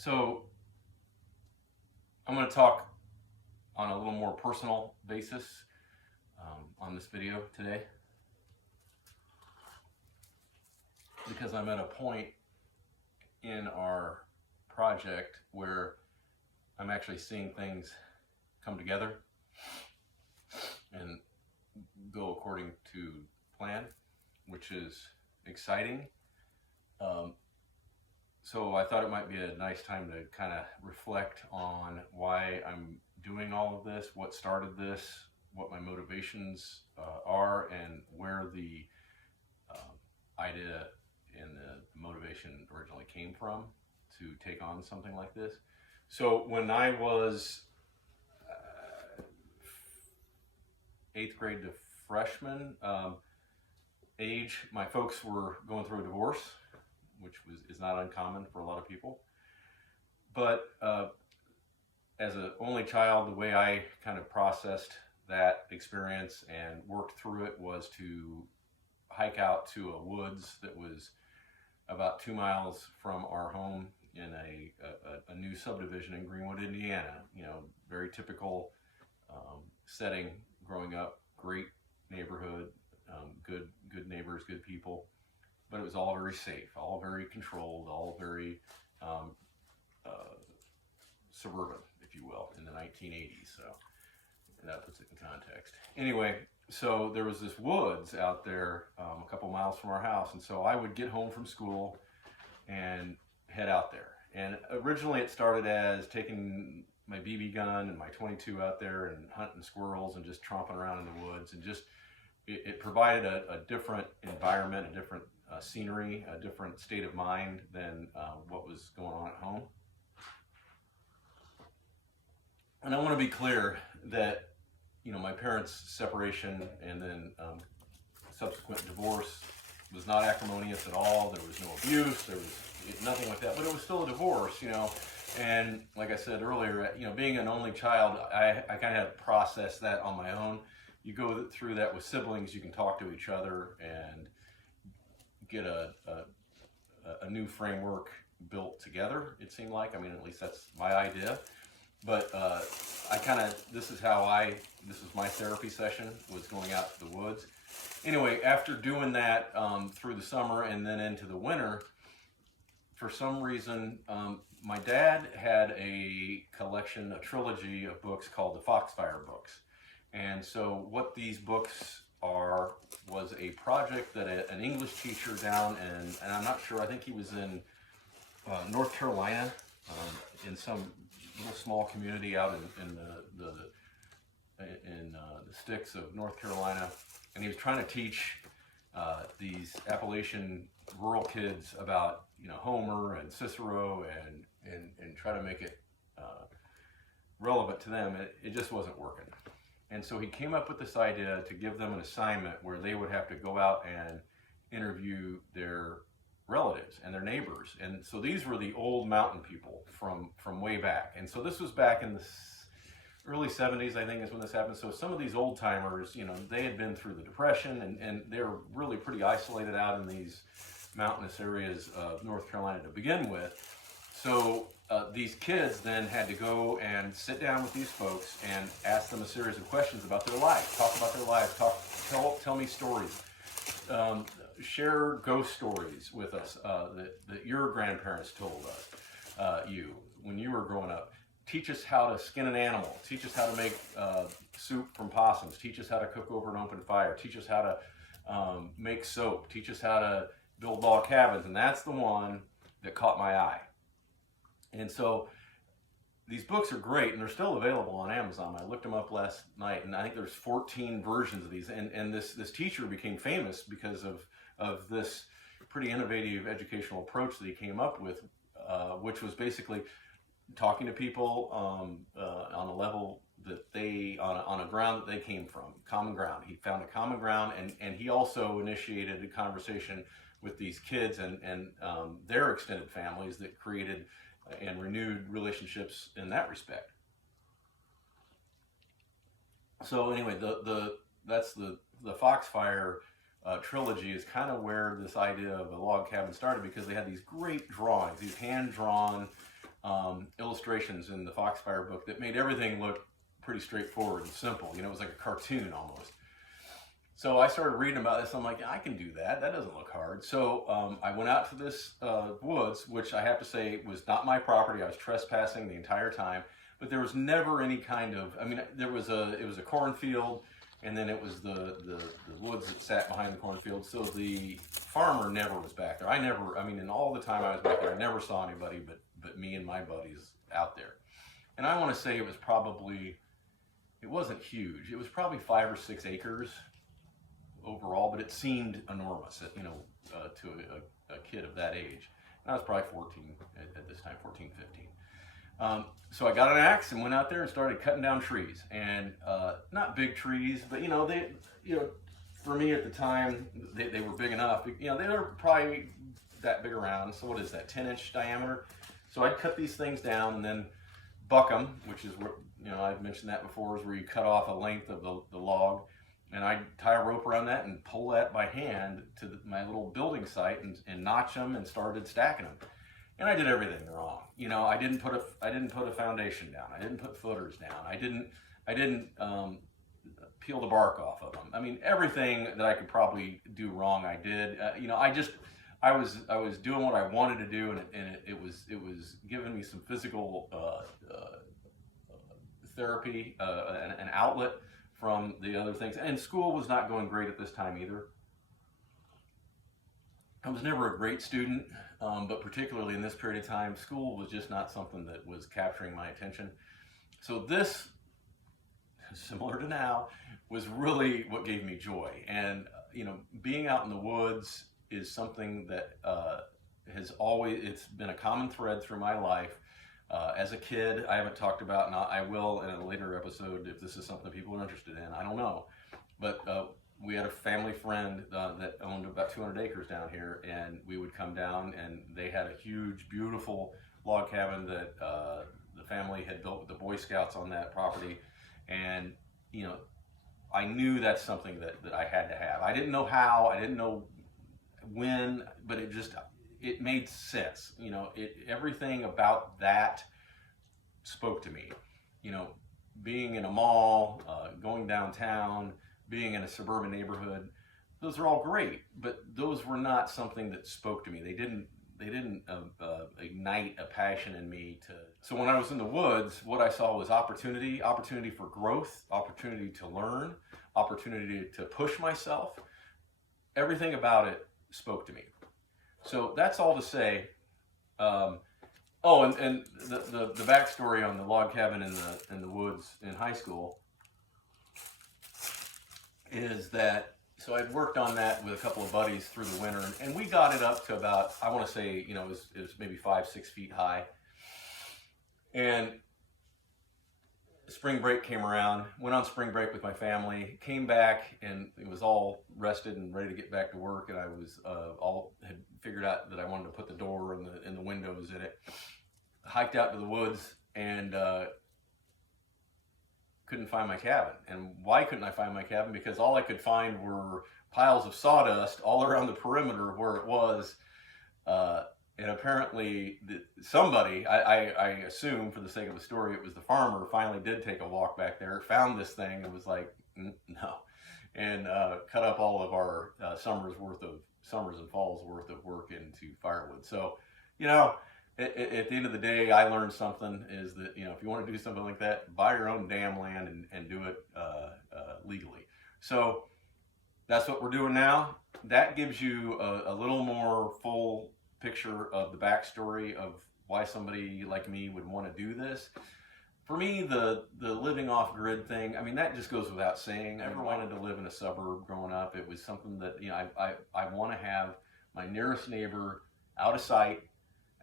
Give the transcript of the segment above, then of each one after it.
So I'm going to talk on a little more personal basis on this video today, because I'm at a point in our project where I'm actually seeing things come together and go according to plan, which is exciting. So I thought it might be a nice time to kind of reflect on why I'm doing all of this, what started this, what my motivations are, and where the idea and the motivation originally came from to take on something like this. So when I was 8th grade to freshman age, my folks were going through a divorce, which is not uncommon for a lot of people. But as an only child, the way I kind of processed that experience and worked through it was to hike out to a woods that was about 2 miles from our home in a new subdivision in Greenwood, Indiana. You know, very typical setting growing up, great neighborhood, good neighbors, good people. But it was all very safe, all very controlled, all very suburban, if you will, in the 1980s. So that puts it in context. Anyway, so there was this woods out there a couple miles from our house. And so I would get home from school and head out there. And originally it started as taking my BB gun and my 22 out there and hunting squirrels and just tromping around in the woods. And just, it provided a different environment, a different scenery, a different state of mind than what was going on at home. And I want to be clear that, you know, my parents' separation and then subsequent divorce was not acrimonious at all. There was no abuse, there was nothing like that, but it was still a divorce, you know. And like I said earlier, you know, being an only child, I kind of had to process that on my own. You go through that with siblings, you can talk to each other and get a new framework built together, it seemed like. I mean, at least that's my idea. But this is my therapy session, was going out to the woods. Anyway, after doing that through the summer and then into the winter, for some reason, my dad had a collection, a trilogy of books called the Foxfire books. And so what these books are was a project that an English teacher down and I'm not sure, I think he was in North Carolina, in some little small community out in the sticks of North Carolina, and he was trying to teach these Appalachian rural kids about, you know, Homer and Cicero and try to make it relevant to them. It just wasn't working. And so he came up with this idea to give them an assignment where they would have to go out and interview their relatives and their neighbors. And so these were the old mountain people from way back. And so this was back in the early 70s, I think, is when this happened. So some of these old timers, you know, they had been through the Depression and they were really pretty isolated out in these mountainous areas of North Carolina to begin with. So these kids then had to go and sit down with these folks and ask them a series of questions about their lives, talk about their lives, tell me stories, share ghost stories with us that your grandparents told us, you, when you were growing up. Teach us how to skin an animal, teach us how to make soup from possums, teach us how to cook over an open fire, teach us how to make soap, teach us how to build log cabins. And that's the one that caught my eye. And so these books are great, and they're still available on Amazon. I looked them up last night, and I think there's 14 versions of these. And this teacher became famous because of this pretty innovative educational approach that he came up with, which was basically talking to people on a level that on a ground that they came from, common ground. He found a common ground, and he also initiated a conversation with these kids and their extended families that created and renewed relationships in that respect. So anyway, that's the Foxfire trilogy is kind of where this idea of a log cabin started, because they had these great drawings, these hand-drawn illustrations in the Foxfire book that made everything look pretty straightforward and simple. You know, it was like a cartoon almost. So I started reading about this. I'm like, I can do that. That doesn't look hard. So I went out to this woods, which I have to say was not my property. I was trespassing the entire time, but there was never any kind of, I mean, it was a cornfield, and then it was the woods that sat behind the cornfield. So the farmer never was back there. I mean, in all the time I was back there, I never saw anybody but me and my buddies out there. And I want to say it wasn't huge. It was probably 5 or 6 acres overall, but it seemed enormous, you know, to a kid of that age. And I was probably 14 at this time, 14, 15. So I got an axe and went out there and started cutting down trees, and not big trees, but for me at the time, they were big enough. You know, they were probably that big around. So what is that, 10-inch diameter? So I'd cut these things down and then buck them, which is what, you know, I've mentioned that before, is where you cut off a length of the log, and I'd tie a rope around that and pull that by hand to my little building site and notch them and started stacking them. And I did everything wrong. You know, I didn't put a foundation down. I didn't put footers down. I didn't peel the bark off of them. I mean, everything that I could probably do wrong, I did. You know, I was doing what I wanted to do, and it was giving me some physical therapy, an outlet from the other things. And school was not going great at this time either. I was never a great student, but particularly in this period of time, school was just not something that was capturing my attention. So this, similar to now, was really what gave me joy. And, you know, being out in the woods is something that it's been a common thread through my life. As a kid, I haven't talked about, and I will in a later episode if this is something people are interested in. I don't know. But we had a family friend that owned about 200 acres down here, and we would come down, and they had a huge, beautiful log cabin that the family had built with the Boy Scouts on that property. And, you know, I knew that's something that I had to have. I didn't know how, I didn't know when, but it made sense. You know, everything about that spoke to me. You know, being in a mall, going downtown, being in a suburban neighborhood, those are all great, but those were not something that spoke to me. They didn't ignite a passion in me to. So when I was in the woods, what I saw was opportunity for growth, opportunity to learn, opportunity to push myself. Everything about it spoke to me. So that's all to say. And the backstory on the log cabin in the woods in high school is that, so I'd worked on that with a couple of buddies through the winter, and we got it up to about, I want to say, you know, it was maybe 5-6 feet high. And spring break came around, went on spring break with my family, came back, and it was all rested and ready to get back to work, and I was had figured out that I wanted to put the door and the windows in it. Hiked out to the woods and couldn't find my cabin. And why couldn't I find my cabin? Because all I could find were piles of sawdust all around the perimeter where it was. And apparently somebody, I assume for the sake of the story, it was the farmer, finally did take a walk back there, found this thing and was like, no. And cut up all of our summers and falls worth of work into firewood. So, you know, at the end of the day, I learned something is that, you know, if you want to do something like that, buy your own damn land and do it legally. So that's what we're doing now. That gives you a little more full picture of the backstory of why somebody like me would want to do this. For me, the living off grid thing, I mean, that just goes without saying. I never wanted to live in a suburb growing up. It was something that, you know, I want to have my nearest neighbor out of sight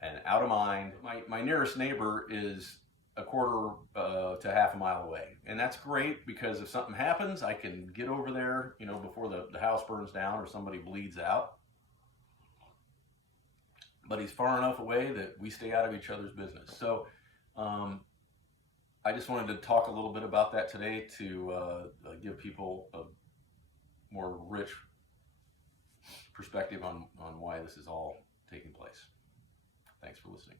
and out of mind. My nearest neighbor is a quarter to half a mile away. And that's great because if something happens, I can get over there, you know, before the house burns down or somebody bleeds out. But he's far enough away that we stay out of each other's business. So I just wanted to talk a little bit about that today to give people a more rich perspective on why this is all taking place. Thanks for listening.